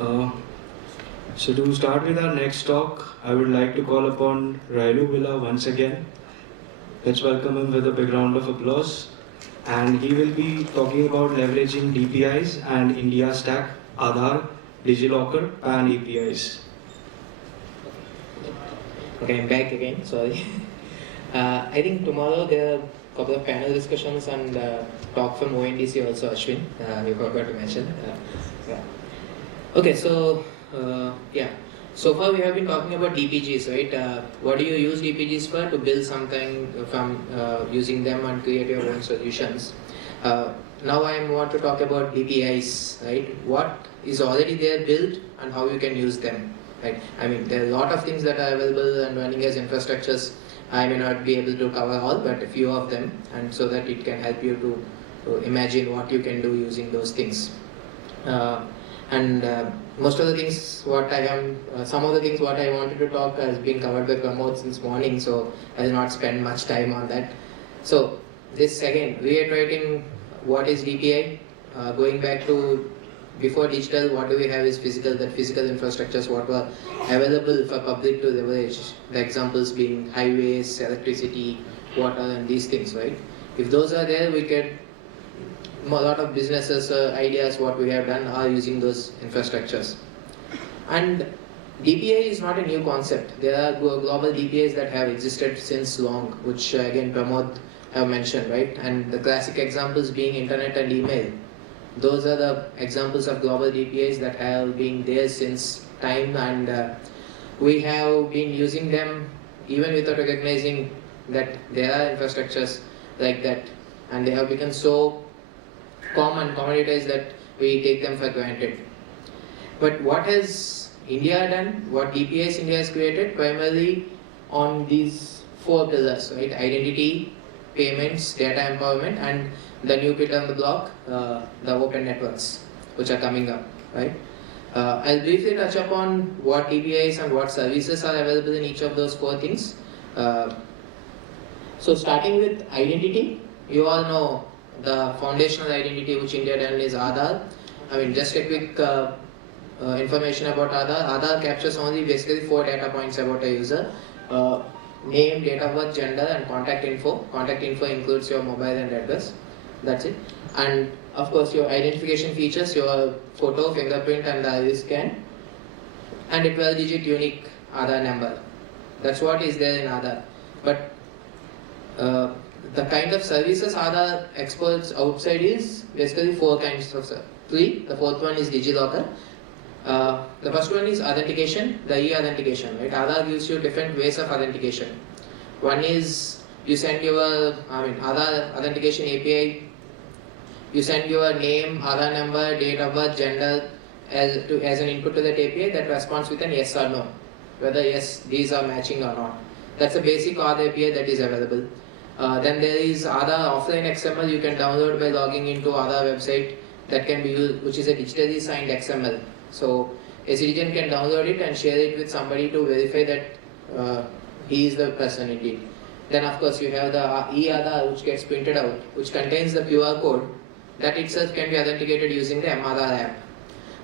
Uh, so to start with our next talk, I would like to call upon Rayulu once again. Let's welcome him with a big round of applause. And he will be talking about leveraging DPIs and India Stack, Aadhaar, DigiLocker, and APIs. Okay, I'm back again, sorry. I think tomorrow there are a couple of panel discussions and talk from ONDC also, Ashwin, you forgot to mention. Yeah. Okay, so so far we have been talking about DPGs, right? What do you use DPGs for? To build something from using them and create your own solutions. Now I want to talk about DPIs, right? What is already there built and how you can use them, right? I mean, there are a lot of things that are available and running as infrastructures. I may not be able to cover all, but a few of them, and so that it can help you to imagine what you can do using those things. Most of the things some of the things what I wanted to talk has been covered by Pramod since morning, so I will not spend much time on that. So this again, reiterating what is DPI, going back to before digital, what do we have is physical, that physical infrastructures what were available for public to leverage, the examples being highways, electricity, water and these things, right? If those are there, we can a lot of businesses ideas what we have done are using those infrastructures. And DPI is not a new concept. There are global DPIs that have existed since long, which again Pramod have mentioned, right? And the classic examples being internet and email. Those are the examples of global DPIs that have been there since time, and we have been using them even without recognizing that there are infrastructures like that, and they have become so common, commoditized, that we take them for granted. But what has India done? What DPIs India has created? Primarily on these four pillars, right? Identity, payments, data empowerment, and the new bit on the block, the open networks, which are coming up, right? I'll briefly touch upon what DPIs and what services are available in each of those four things. So starting with identity, you all know the foundational identity which India done is Aadhaar. I mean, just a quick information about Aadhaar. Aadhaar captures only basically 4 data points about a user. Name, date of birth, gender and contact info. Contact info includes your mobile and address. That's it. And of course your identification features, your photo, fingerprint and the iris scan. And a 12-digit unique Aadhaar number. That's what is there in Aadhaar. But the kind of services Aadhaar exports outside is basically 4 kinds of 3. The fourth one is DigiLocker. The first one is authentication, the e-authentication, right? Aadhaar gives you different ways of authentication. One is you send your, Aadhaar authentication API, you send your name, Aadhaar number, date of birth, gender as an input to that API that responds with an yes or no, whether yes, these are matching or not. That's a basic Aadhaar API that is available. Then there is Aadhaar offline XML you can download by logging into Aadhaar website that can be used, which is a digitally signed XML. So a citizen can download it and share it with somebody to verify that he is the person indeed. Then of course you have the e-Aadhaar which gets printed out, which contains the QR code that itself can be authenticated using the mAadhaar app.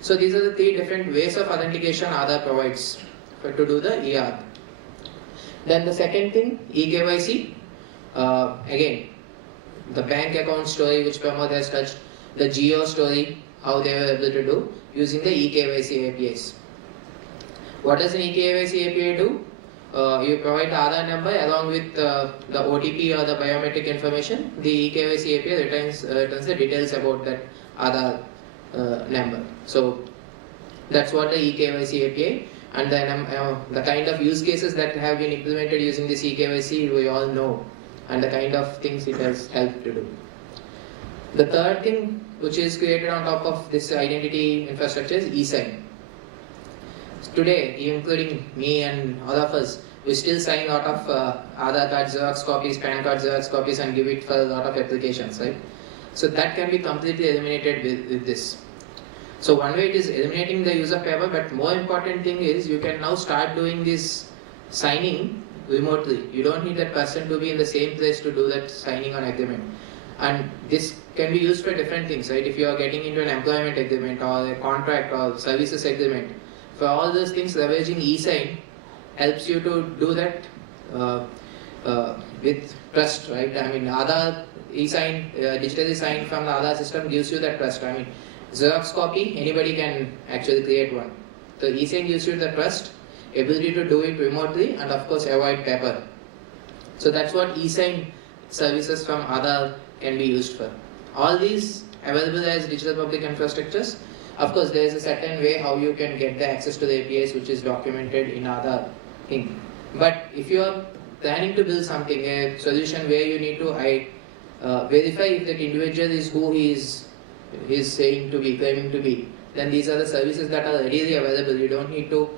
So these are the 3 different ways of authentication Aadhaar provides to do the e-Aadhaar. Then the second thing, eKYC. Again, the bank account story which Pramod has touched, the Geo story, how they were able to do using the eKYC APIs. What does an eKYC API do? You provide the Aadhaar number along with the OTP or the biometric information. The eKYC API returns the details about that Aadhaar number. So that's what the eKYC API. And then the kind of use cases that have been implemented using this eKYC, we all know, and the kind of things it has helped to do. The third thing which is created on top of this identity infrastructure is eSign. Today, including me and all of us, we still sign a lot of Aadhaar card Xerox copies, PAN card Xerox copies and give it for a lot of applications, right? So that can be completely eliminated with this. So one way it is eliminating the use of paper, but more important thing is you can now start doing this signing remotely. You don't need that person to be in the same place to do that signing on agreement. And this can be used for different things, right? If you are getting into an employment agreement or a contract or services agreement, for all those things, leveraging e-sign helps you to do that with trust, right? I mean, Aadhaar e-sign, digitally signed from the Aadhaar system gives you that trust. I mean, Xerox copy, anybody can actually create one. So e-sign gives you the trust, ability to do it remotely, and of course avoid paper. So that's what e-sign services from Aadhaar can be used for. All these available as digital public infrastructures. Of course, there is a certain way how you can get the access to the APIs, which is documented in Aadhaar thing. But if you are planning to build something, a solution where you need to verify if that individual is who he is saying to be, claiming to be, then these are the services that are readily available. You don't need to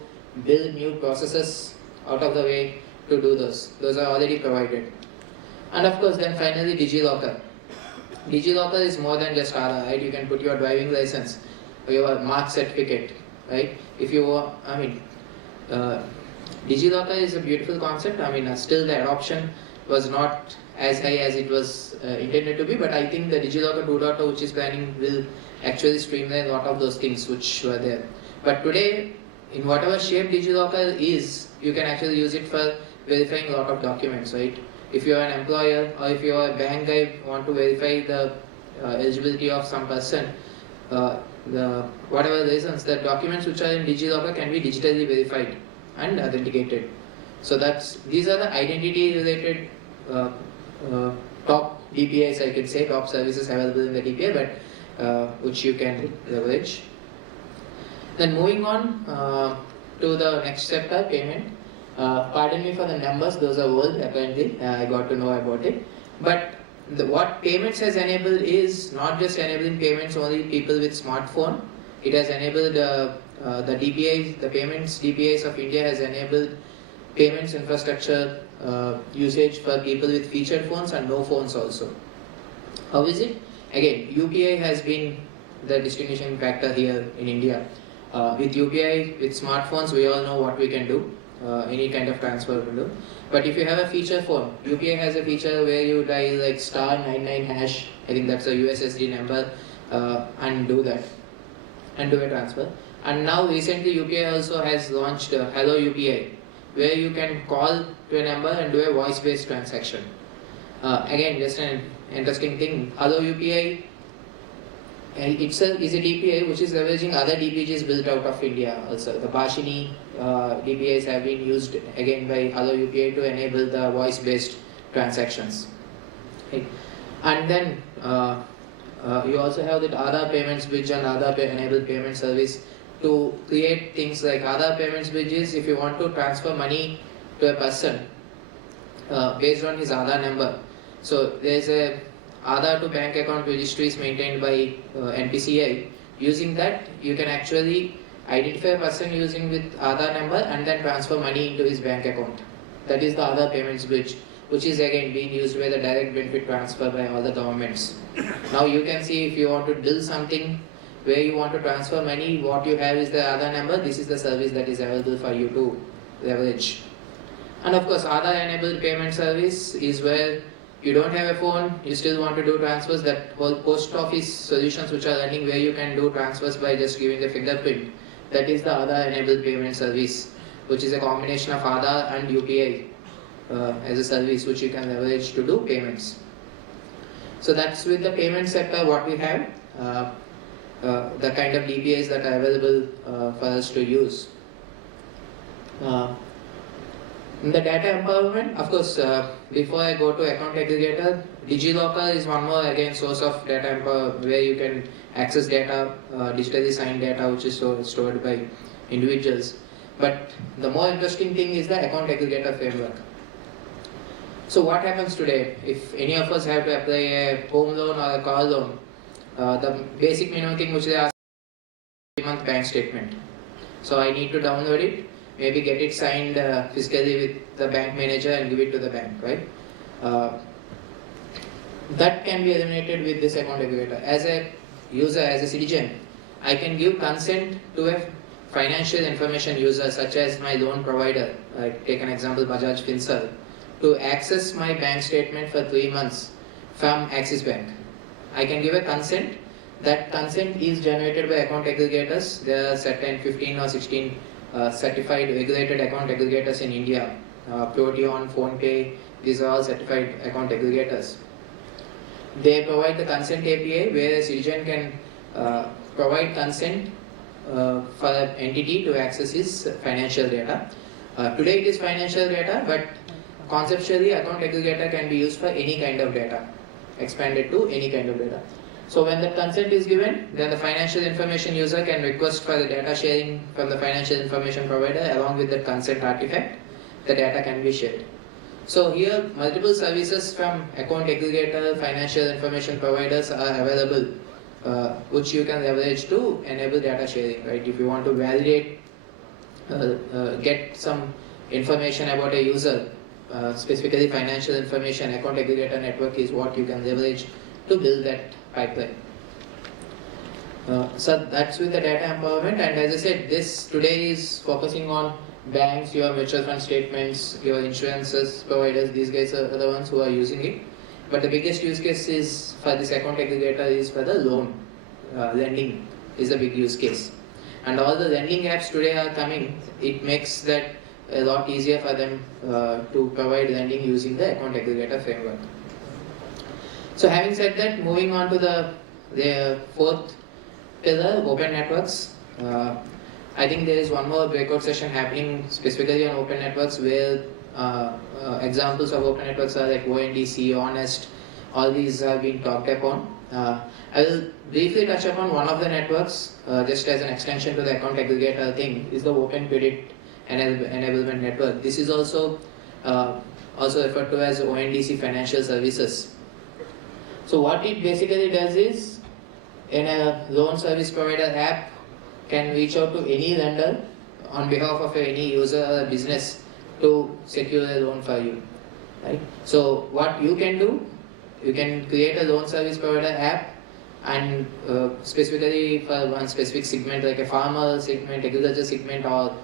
build new processes out of the way to do those. Those are already provided. And of course, then finally, DigiLocker. DigiLocker is more than just Aadhaar, right? You can put your driving license or your mark certificate, right? If you want, DigiLocker is a beautiful concept. I mean, still the adoption was not as high as it was intended to be, but I think the DigiLocker 2.0, which is planning, will actually streamline a lot of those things which were there. But today, in whatever shape DigiLocker is, you can actually use it for verifying a lot of documents, right? If you are an employer or if you are a bank guy, want to verify the eligibility of some person, whatever reasons, the documents which are in DigiLocker can be digitally verified and authenticated. So these are the identity related top DPIs, I can say, top services available in the DPI, but which you can leverage. Then moving on to the next sector, payment. Pardon me for the numbers, those are old apparently, I got to know about it. But what payments has enabled is not just enabling payments only people with smartphone. It has enabled the DPIs, the payments DPIs of India has enabled payments infrastructure usage for people with featured phones and no phones also. How is it? Again, UPI has been the distinguishing factor here in India. With UPI, with smartphones, we all know what we can do. Any kind of transfer will do. But if you have a feature phone, UPI has a feature where you dial like *99#, I think that's a USSD number, and do that, and do a transfer. And now recently UPI also has launched Hello UPI, where you can call to a number and do a voice-based transaction. Again, just an interesting thing, Hello UPI itself is a DPI which is leveraging other DPIs built out of India also. The Bhashini DPIs have been used again by Hello UPI to enable the voice-based transactions. Right. And then you also have the Aadhaar Payments Bridge and Aadhaar enabled payment service to create things like Aadhaar Payments Bridges. If you want to transfer money to a person based on his Aadhaar number, so there's a Aadhaar to bank account registry is maintained by NPCI. Using that, you can actually identify a person using with Aadhaar number and then transfer money into his bank account. That is the Aadhaar Payments Bridge, which is again being used by the direct benefit transfer by all the governments. Now you can see if you want to build something where you want to transfer money, what you have is the Aadhaar number. This is the service that is available for you to leverage. And of course, Aadhaar enabled payment service is where you don't have a phone, you still want to do transfers. That whole post office solutions which are running where you can do transfers by just giving a fingerprint. That is the Aadhaar enabled payment service, which is a combination of Aadhaar and UPI as a service which you can leverage to do payments. So that's with the payment sector what we have, the kind of DPIs that are available for us to use. In the data empowerment, of course, before I go to account aggregator, DigiLocker is one more again source of data where you can access data, digitally signed data which is stored by individuals. But the more interesting thing is the account aggregator framework. So what happens today? If any of us have to apply a home loan or a car loan, the basic minimum thing which they ask is a 3-month bank statement. So I need to download it, maybe get it signed physically with the bank manager and give it to the bank, right? That can be eliminated with this account aggregator. As a user, as a citizen, I can give consent to a financial information user such as my loan provider, like take an example Bajaj Finserv, to access my bank statement for 3 months from Axis Bank. I can give a consent. That consent is generated by account aggregators. There are certain 15 or 16 certified regulated account aggregators in India. Proteon, PhonePe, these are all certified account aggregators. They provide the consent API where a citizen can provide consent for an entity to access his financial data. Today it is financial data, but conceptually account aggregator can be used for any kind of data, expanded to any kind of data. So when the consent is given, then the financial information user can request for the data sharing from the financial information provider along with the consent artifact. The data can be shared. So here multiple services from account aggregator, financial information providers are available, which you can leverage to enable data sharing. Right? If you want to validate, get some information about a user, specifically financial information, account aggregator network is what you can leverage to build that pipeline. So that's with the data empowerment, and as I said, this today is focusing on banks, your mutual fund statements, your insurances providers. These guys are the ones who are using it. But the biggest use case is for this account aggregator is for the loan. Lending is a big use case. And all the lending apps today are coming. It makes that a lot easier for them to provide lending using the account aggregator framework. So having said that, moving on to the fourth pillar, open networks. I think there is one more breakout session happening specifically on open networks where examples of open networks are like ONDC, Honest, all these are being talked upon. I will briefly touch upon one of the networks just as an extension to the account aggregator thing is the Open Credit Enablement Network. This is also referred to as ONDC Financial Services. So what it basically does is, in a loan service provider app can reach out to any lender on behalf of any user or business to secure a loan for you. Right? So what you can do, you can create a loan service provider app and specifically for one specific segment like a farmer segment, agriculture segment, or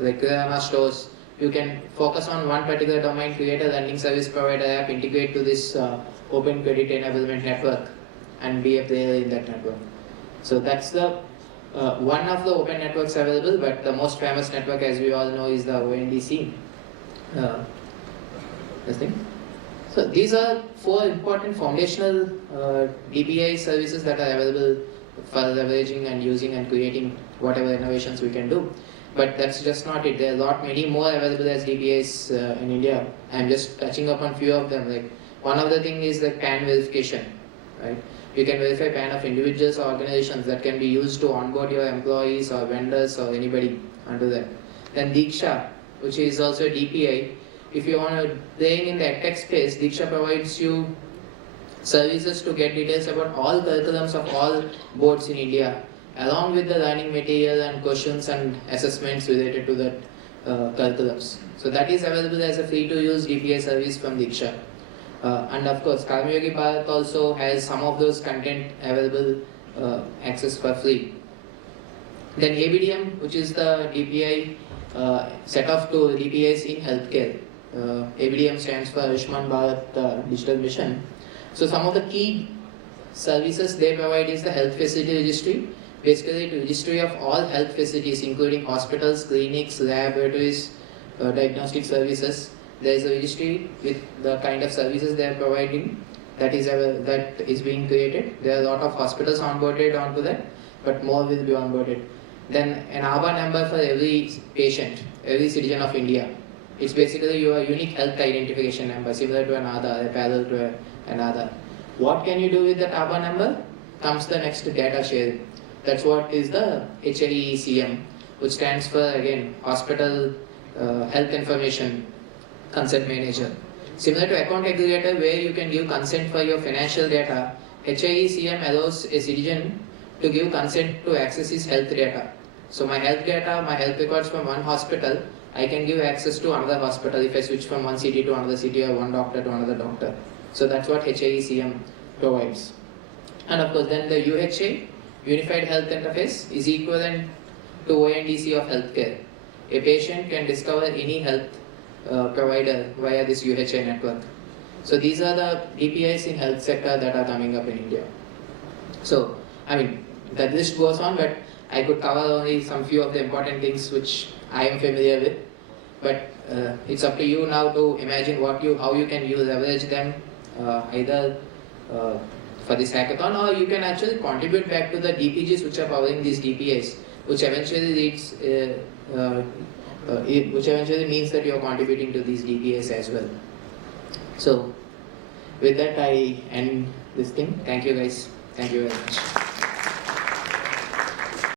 like kirana stores. You can focus on one particular domain, create a lending service provider app, integrate to this Open Credit Enablement Network and be a player in that network. So that's the one of the open networks available, but the most famous network, as we all know, is the ONDC. This thing. So these are four important foundational DPI services that are available for leveraging and using and creating whatever innovations we can do. But that's just not it. There are many more available as DPIs in India. I'm just touching upon few of them. Like one of the thing is the PAN verification, right? You can verify PAN of individuals or organizations that can be used to onboard your employees or vendors or anybody onto that. Then Diksha, which is also a DPI. If you want to playing in the edtech space, Diksha provides you services to get details about all curriculums of all boards in India, along with the learning material and questions and assessments related to that curriculums. So that is available as a free-to-use DPI service from Diksha. And of course, Karmayogi Bharat also has some of those content available access for free. Then ABDM, which is the DPI set off to DPIs in healthcare. ABDM stands for Ayushman Bharat Digital Mission. So some of the key services they provide is the health facility registry. Basically, the registry of all health facilities, including hospitals, clinics, laboratories, diagnostic services. There is a registry with the kind of services they are providing that is being created. There are a lot of hospitals onboarded onto that, but more will be onboarded. Then an Aadhaar number for every patient, every citizen of India. It's basically your unique health identification number, similar to an Aadhaar, a parallel to an Aadhaar. What can you do with that Aadhaar number? Comes the next data sharing. That's what is the HIECM, which stands for, again, Hospital Health Information Consent Manager. Similar to account aggregator, where you can give consent for your financial data, HIECM allows a citizen to give consent to access his health data. So my health data, my health records from one hospital, I can give access to another hospital if I switch from one city to another city or one doctor to another doctor. So that's what HIECM provides. And of course, then the UHA, Unified Health Interface, is equivalent to ONDC of healthcare. A patient can discover any health provider via this UHA network. So these are the DPIs in health sector that are coming up in India. So, I mean, the list goes on, but I could cover only some few of the important things which I am familiar with. But it's up to you now to imagine how you can leverage them either for this hackathon, or you can actually contribute back to the DPGs which are powering these DPIs, which eventually means that you are contributing to these DPIs as well. So with that, I end this thing. Thank you guys. Thank you very much.